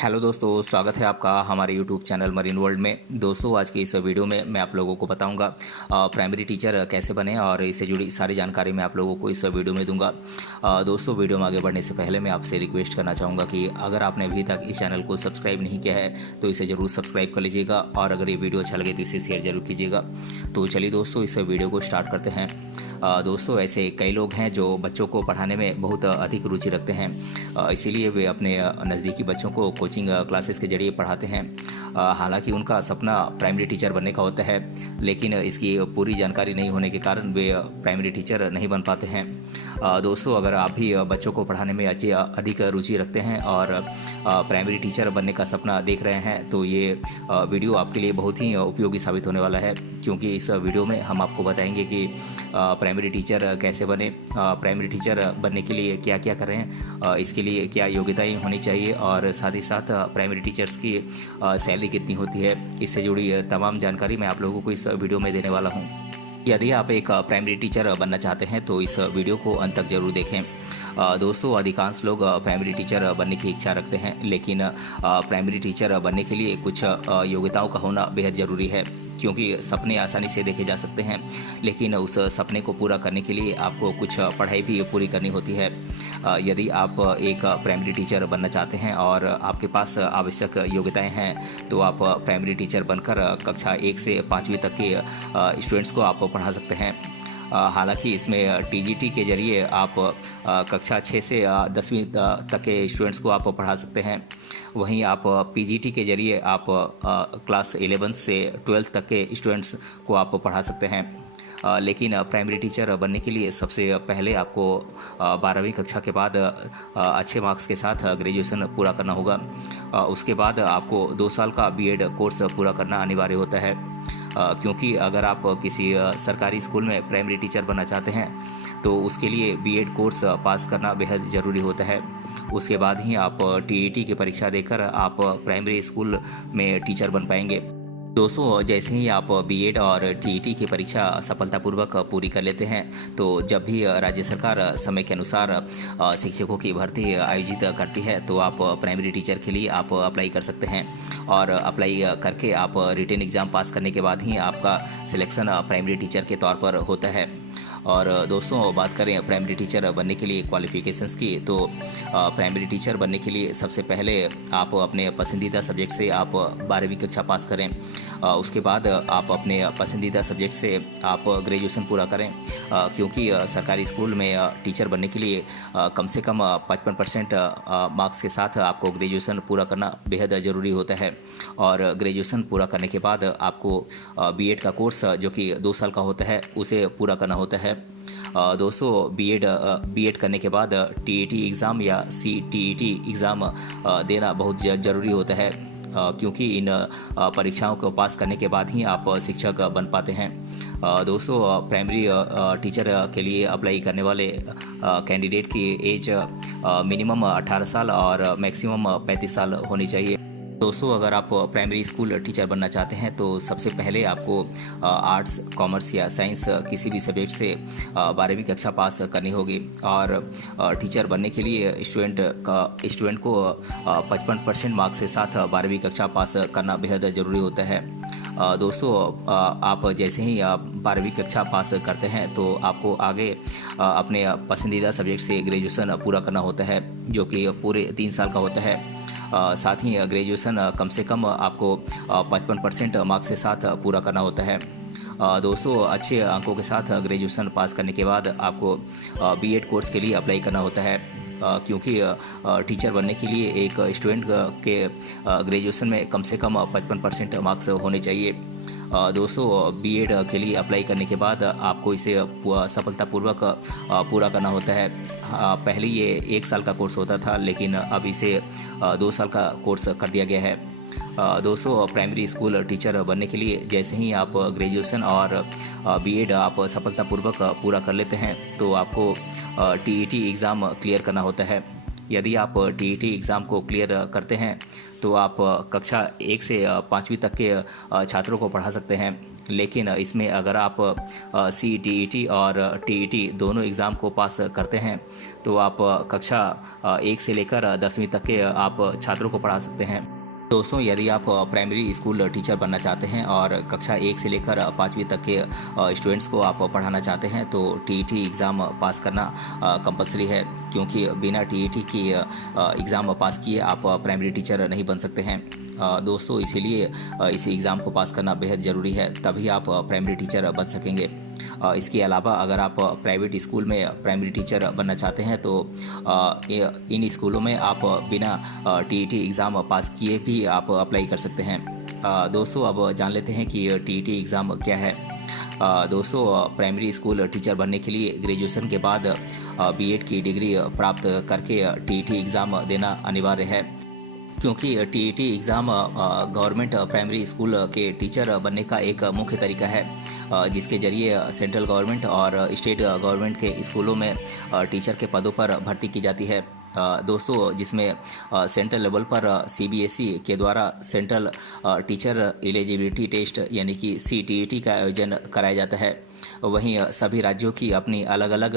Hello दोस्तों, स्वागत है आपका हमारे यूट्यूब चैनल मरीन वर्ल्ड में। दोस्तों, आज की इस वीडियो में मैं आप लोगों को बताऊंगा प्राइमरी टीचर कैसे बने और इससे जुड़ी सारी जानकारी मैं आप लोगों को इस वीडियो में दूंगा। दोस्तों, वीडियो में आगे बढ़ने से पहले मैं आपसे रिक्वेस्ट करना चाहूँगा कि अगर आपने अभी तक इस चैनल को सब्सक्राइब नहीं किया है तो इसे ज़रूर सब्सक्राइब कर लीजिएगा और अगर ये वीडियो अच्छा लगे तो इसे शेयर जरूर कीजिएगा। तो चलिए दोस्तों, इस वीडियो को स्टार्ट करते हैं। दोस्तों, ऐसे कई लोग हैं जो बच्चों को पढ़ाने में बहुत अधिक रुचि रखते हैं, इसीलिए वे अपने नज़दीकी बच्चों को कोचिंग क्लासेस के जरिए पढ़ाते हैं। हालांकि उनका सपना प्राइमरी टीचर बनने का होता है, लेकिन इसकी पूरी जानकारी नहीं होने के कारण वे प्राइमरी टीचर नहीं बन पाते हैं। दोस्तों, अगर आप भी बच्चों को पढ़ाने में अधिक रुचि रखते हैं और प्राइमरी टीचर बनने का सपना देख रहे हैं तो ये वीडियो आपके लिए बहुत ही उपयोगी साबित होने वाला है, क्योंकि इस वीडियो में हम आपको बताएंगे कि प्राइमरी टीचर कैसे बने, प्राइमरी टीचर बनने के लिए क्या क्या करें, इसके लिए क्या योग्यताएं होनी चाहिए और साथ ही साथ प्राइमरी टीचर्स की सैलरी कितनी होती है। इससे जुड़ी तमाम जानकारी मैं आप लोगों को इस वीडियो में देने वाला हूं। यदि आप एक प्राइमरी टीचर बनना चाहते हैं तो इस वीडियो को अंत तक जरूर देखें। दोस्तों, अधिकांश लोग प्राइमरी टीचर बनने की इच्छा रखते हैं, लेकिन प्राइमरी टीचर बनने के लिए कुछ योग्यताओं का होना बेहद ज़रूरी है, क्योंकि सपने आसानी से देखे जा सकते हैं, लेकिन उस सपने को पूरा करने के लिए आपको कुछ पढ़ाई भी पूरी करनी होती है। यदि आप एक प्राइमरी टीचर बनना चाहते हैं और आपके पास आवश्यक योग्यताएं हैं तो आप प्राइमरी टीचर बनकर कक्षा 1 से 5वीं तक के स्टूडेंट्स को आप पढ़ा सकते हैं। हालांकि इसमें टीजीटी के जरिए आप कक्षा 6 से 10वीं तक के स्टूडेंट्स को आप पढ़ा सकते हैं। वहीं आप पीजीटी के जरिए आप क्लास 11 से 12th तक के स्टूडेंट्स को आप पढ़ा सकते हैं। लेकिन प्राइमरी टीचर बनने के लिए सबसे पहले आपको 12वीं कक्षा के बाद अच्छे मार्क्स के साथ ग्रेजुएशन पूरा करना होगा। उसके बाद आपको 2 साल का बीएड कोर्स पूरा करना अनिवार्य होता है, क्योंकि अगर आप किसी सरकारी स्कूल में प्राइमरी टीचर बनना चाहते हैं तो उसके लिए बीएड कोर्स पास करना बेहद ज़रूरी होता है। उसके बाद ही आप टीईटी की परीक्षा देकर आप प्राइमरी स्कूल में टीचर बन पाएंगे। दोस्तों, जैसे ही आप बीएड और टीईटी की परीक्षा सफलतापूर्वक पूरी कर लेते हैं तो जब भी राज्य सरकार समय के अनुसार शिक्षकों की भर्ती आयोजित करती है तो आप प्राइमरी टीचर के लिए आप अप्लाई कर सकते हैं और अप्लाई करके आप रिटन एग्ज़ाम पास करने के बाद ही आपका सिलेक्शन प्राइमरी टीचर के तौर पर होता है। और दोस्तों, बात करें प्राइमरी टीचर बनने के लिए क्वालिफ़िकेशंस की, तो प्राइमरी टीचर बनने के लिए सबसे पहले आप अपने पसंदीदा सब्जेक्ट से आप 12वीं कक्षा पास करें। उसके बाद आप अपने पसंदीदा सब्जेक्ट से आप ग्रेजुएशन पूरा करें, क्योंकि सरकारी स्कूल में टीचर बनने के लिए कम से कम 55% मार्क्स के साथ आपको ग्रेजुएशन पूरा करना बेहद ज़रूरी होता है। और ग्रेजुएशन पूरा करने के बाद आपको बीएड का कोर्स जो कि 2 साल का होता है उसे पूरा करना होता है। दोस्तों, बीएड करने के बाद टीईटी एग्ज़ाम या सीटीईटी एग्ज़ाम देना बहुत ज़रूरी होता है, क्योंकि इन परीक्षाओं को पास करने के बाद ही आप शिक्षक बन पाते हैं। दोस्तों, प्राइमरी टीचर के लिए अप्लाई करने वाले कैंडिडेट की एज मिनिमम 18 साल और मैक्सिमम 35 साल होनी चाहिए। दोस्तों, अगर आप प्राइमरी स्कूल टीचर बनना चाहते हैं तो सबसे पहले आपको आर्ट्स, कॉमर्स या साइंस किसी भी सब्जेक्ट से 12वीं कक्षा पास करनी होगी और टीचर बनने के लिए स्टूडेंट को 55% मार्क्स के साथ 12वीं कक्षा पास करना बेहद ज़रूरी होता है। दोस्तों, आप जैसे ही आप 12वीं कक्षा पास करते हैं तो आपको आगे अपने पसंदीदा सब्जेक्ट से ग्रेजुएशन पूरा करना होता है, जो कि पूरे 3 साल का होता है। साथ ही ग्रेजुएशन कम से कम आपको 55% मार्क्स के साथ पूरा करना होता है। दोस्तों, अच्छे अंकों के साथ ग्रेजुएशन पास करने के बाद आपको बीएड कोर्स के लिए अप्लाई करना होता है, क्योंकि टीचर बनने के लिए एक स्टूडेंट के ग्रेजुएशन में कम से कम 55% मार्क्स होने चाहिए। दोस्तों, बीएड के लिए अप्लाई करने के बाद आपको इसे सफलतापूर्वक पूरा करना होता है। पहले ये 1 साल का कोर्स होता था, लेकिन अब इसे 2 साल का कोर्स कर दिया गया है। दोस्तों, प्राइमरी स्कूल टीचर बनने के लिए जैसे ही आप ग्रेजुएशन और बीएड आप सफलतापूर्वक पूरा कर लेते हैं तो आपको टीईटी एग्ज़ाम क्लियर करना होता है। यदि आप टीईटी एग्ज़ाम को क्लियर करते हैं तो आप कक्षा 1 से 5वीं तक के छात्रों को पढ़ा सकते हैं। लेकिन इसमें अगर आप CTET और TET दोनों एग्ज़ाम को पास करते हैं तो आप कक्षा 1 से लेकर 10वीं तक के आप छात्रों को पढ़ा सकते हैं। दोस्तों, यदि आप प्राइमरी स्कूल टीचर बनना चाहते हैं और कक्षा 1 से लेकर 5वीं तक के स्टूडेंट्स को आप पढ़ाना चाहते हैं तो TET एग्ज़ाम पास करना कंपलसरी है, क्योंकि बिना TET की एग्ज़ाम पास किए आप प्राइमरी टीचर नहीं बन सकते हैं। दोस्तों, इसीलिए इस एग्ज़ाम को पास करना बेहद ज़रूरी है, तभी आप प्राइमरी टीचर बन सकेंगे। इसके अलावा अगर आप प्राइवेट स्कूल में प्राइमरी टीचर बनना चाहते हैं तो इन स्कूलों में आप बिना TET एग्ज़ाम पास किए भी आप अप्लाई कर सकते हैं। दोस्तों, अब जान लेते हैं कि TET एग्ज़ाम क्या है। दोस्तों, प्राइमरी स्कूल टीचर बनने के लिए ग्रेजुएशन के बाद B.Ed की डिग्री प्राप्त करके TET एग्ज़ाम देना अनिवार्य है, क्योंकि TET exam government primary school के टीचर बनने का एक मुख्य तरीका है, जिसके ज़रिए सेंट्रल गवर्नमेंट और स्टेट गवर्नमेंट के स्कूलों में टीचर के पदों पर भर्ती की जाती है। दोस्तों, जिसमें सेंट्रल लेवल पर CBSE के द्वारा सेंट्रल टीचर एलिजिबिलिटी टेस्ट यानी कि CTET का आयोजन कराया जाता है। वहीं सभी राज्यों की अपनी अलग अलग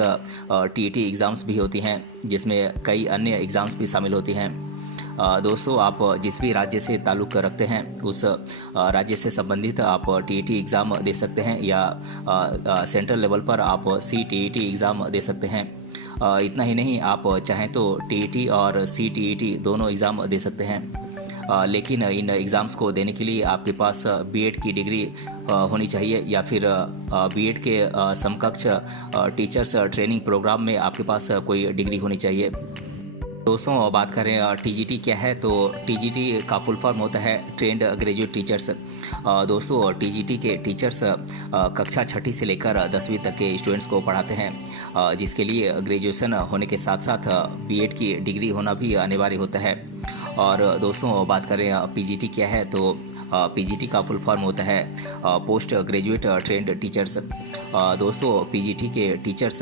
TET एग्ज़ाम्स भी होती हैं, जिसमें कई अन्य एग्ज़ाम्स भी शामिल होती हैं। दोस्तों, आप जिस भी राज्य से ताल्लुक़ रखते हैं उस राज्य से संबंधित आप TET एग्ज़ाम दे सकते हैं या सेंट्रल लेवल पर आप CTET एग्ज़ाम दे सकते हैं। इतना ही नहीं, आप चाहें तो TET और CTET दोनों एग्ज़ाम दे सकते हैं। लेकिन इन एग्ज़ाम्स को देने के लिए आपके पास B.Ed की डिग्री होनी चाहिए या फिर B.Ed के समकक्ष टीचर्स ट्रेनिंग प्रोग्राम में आपके पास कोई डिग्री होनी चाहिए। दोस्तों, बात करें TGT क्या है तो TGT का फुल फॉर्म होता है ट्रेंड ग्रेजुएट टीचर्स। दोस्तों, TGT के टीचर्स कक्षा 6ठी से लेकर 10वीं तक के स्टूडेंट्स को पढ़ाते हैं, जिसके लिए ग्रेजुएशन होने के साथ साथ B.Ed की डिग्री होना भी अनिवार्य होता है। और दोस्तों, बात करें PGT क्या है तो PGT का फुल फॉर्म होता है पोस्ट ग्रेजुएट ट्रेंड टीचर्स। दोस्तों, PGT के टीचर्स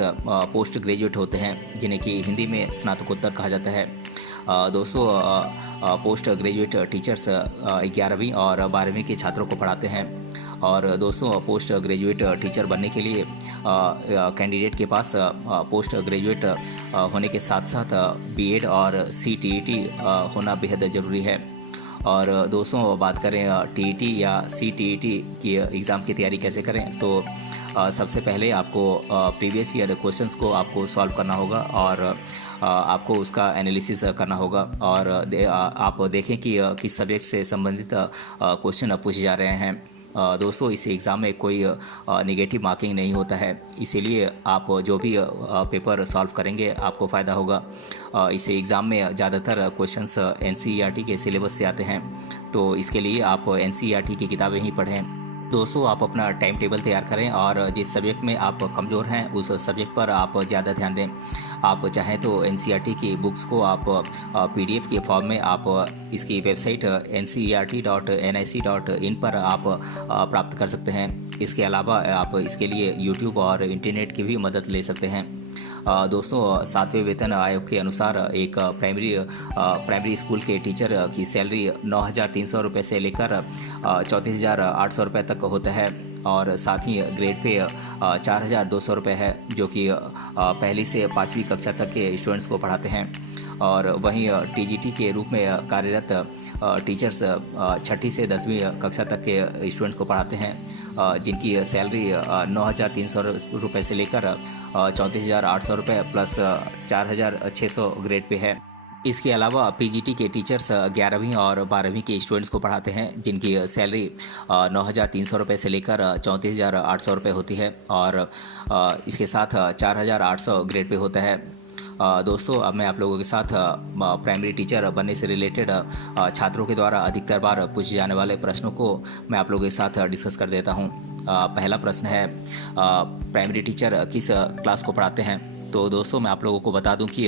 पोस्ट ग्रेजुएट होते हैं, जिन्हें कि हिंदी में स्नातकोत्तर कहा जाता है। दोस्तों, पोस्ट ग्रेजुएट टीचर्स 11वीं और 12वीं के छात्रों को पढ़ाते हैं। और दोस्तों, पोस्ट ग्रेजुएट टीचर बनने के लिए कैंडिडेट के पास पोस्ट ग्रेजुएट होने के साथ साथ B.Ed और CTET होना बेहद ज़रूरी है। और दोस्तों, बात करें TET या CTET की एग्ज़ाम की तैयारी कैसे करें तो सबसे पहले आपको प्रीवियस ईयर क्वेश्चंस को आपको सॉल्व करना होगा और आपको उसका एनालिसिस करना होगा और आप देखें कि किस सब्जेक्ट से संबंधित क्वेश्चन पूछे जा रहे हैं। दोस्तों, इस एग्ज़ाम में कोई नेगेटिव मार्किंग नहीं होता है, इसीलिए आप जो भी पेपर सॉल्व करेंगे आपको फ़ायदा होगा। इस एग्ज़ाम में ज़्यादातर क्वेश्चंस NCERT के सिलेबस से आते हैं, तो इसके लिए आप NCERT की किताबें ही पढ़ें। दोस्तों, आप अपना टाइम टेबल तैयार करें और जिस सब्जेक्ट में आप कमज़ोर हैं उस सब्जेक्ट पर आप ज़्यादा ध्यान दें। आप चाहें तो NCERT की बुक्स को आप PDF के फॉर्म में आप इसकी वेबसाइट ncert.nic.in पर आप प्राप्त कर सकते हैं। इसके अलावा आप इसके लिए YouTube और इंटरनेट की भी मदद ले सकते हैं। दोस्तों, 7वें वेतन आयोग के अनुसार एक प्राइमरी स्कूल के टीचर की सैलरी 9,300 रुपये से लेकर 34,800 रुपये तक होता है और साथ ही ग्रेड पे 4,200 रुपये है, जो कि पहली से 5वीं कक्षा तक के स्टूडेंट्स को पढ़ाते हैं। और वहीं TGT के रूप में कार्यरत टीचर्स 6ठी से 10वीं कक्षा तक के स्टूडेंट्स को पढ़ाते हैं, जिनकी सैलरी 9,300 रुपये से लेकर 34,800 रुपये प्लस 4,600 ग्रेड पे है। इसके अलावा PGT के टीचर्स 11वीं और 12वीं के स्टूडेंट्स को पढ़ाते हैं, जिनकी सैलरी 9,300 रुपये से लेकर 34,800 रुपये होती है और इसके साथ 4,800 ग्रेड पे होता है। दोस्तों, अब मैं आप लोगों के साथ प्राइमरी टीचर बनने से रिलेटेड छात्रों के द्वारा अधिकतर बार पूछे जाने वाले प्रश्नों को मैं आप लोगों के साथ डिस्कस कर देता हूं। पहला प्रश्न है, प्राइमरी टीचर किस क्लास को पढ़ाते हैं? तो दोस्तों, मैं आप लोगों को बता दूं कि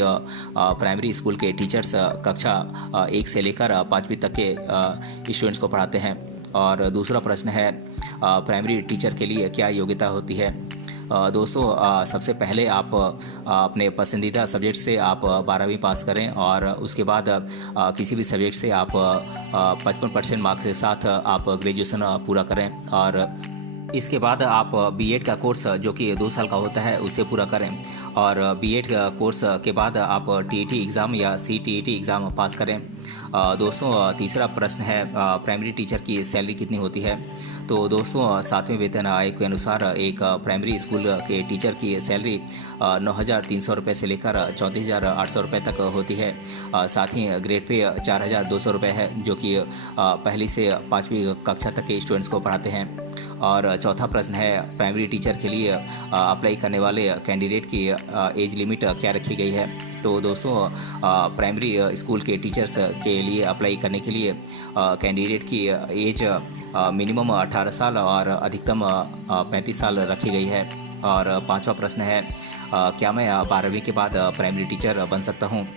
प्राइमरी स्कूल के टीचर्स कक्षा 1 से लेकर 5वीं तक के स्टूडेंट्स को पढ़ाते हैं। और दूसरा प्रश्न है, प्राइमरी टीचर के लिए क्या योग्यता होती है? दोस्तों, सबसे पहले आप अपने पसंदीदा सब्जेक्ट से आप 12वीं पास करें और उसके बाद किसी भी सब्जेक्ट से आप 55% मार्क्स के साथ आप ग्रेजुएशन पूरा करें। और इसके बाद आप बीएड का कोर्स जो कि 2 साल का होता है उसे पूरा करें और बीएड का कोर्स के बाद आप टीईटी एग्ज़ाम या सीटीईटी एग्ज़ाम पास करें। दोस्तों तीसरा प्रश्न है प्राइमरी टीचर की सैलरी कितनी होती है। तो दोस्तों 7वें वेतन आयोग के अनुसार एक प्राइमरी स्कूल के टीचर की सैलरी 9,300 रुपये से लेकर 34,800 रुपये तक होती है। साथ ही ग्रेड पे 4,200 रुपये है जो कि पहली से 5वीं कक्षा तक के स्टूडेंट्स को पढ़ाते हैं। और चौथा प्रश्न है प्राइमरी टीचर के लिए अप्लाई करने वाले कैंडिडेट की एज लिमिट क्या रखी गई है। तो दोस्तों प्राइमरी स्कूल के टीचर्स के लिए अप्लाई करने के लिए कैंडिडेट की एज मिनिमम 18 साल और अधिकतम 35 साल रखी गई है। और पांचवा प्रश्न है क्या मैं 12वीं के बाद प्राइमरी टीचर बन सकता हूँ।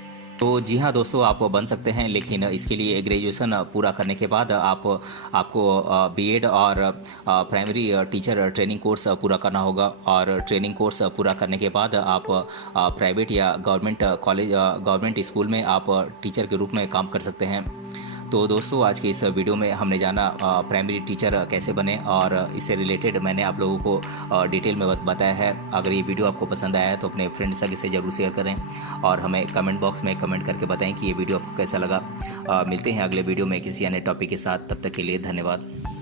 तो जी हाँ दोस्तों, आप बन सकते हैं, लेकिन इसके लिए ग्रेजुएशन पूरा करने के बाद आपको बीएड और प्राइमरी टीचर ट्रेनिंग कोर्स पूरा करना होगा। और ट्रेनिंग कोर्स पूरा करने के बाद आप प्राइवेट या गवर्नमेंट स्कूल में आप टीचर के रूप में काम कर सकते हैं। तो दोस्तों आज के इस वीडियो में हमने जाना प्राइमरी टीचर कैसे बने और इससे रिलेटेड मैंने आप लोगों को डिटेल में बताया है। अगर ये वीडियो आपको पसंद आया है तो अपने फ्रेंड सभी से ज़रूर शेयर करें और हमें कमेंट बॉक्स में कमेंट करके बताएं कि ये वीडियो आपको कैसा लगा। मिलते हैं अगले वीडियो में किसी अन्य टॉपिक के साथ, तब तक के लिए धन्यवाद।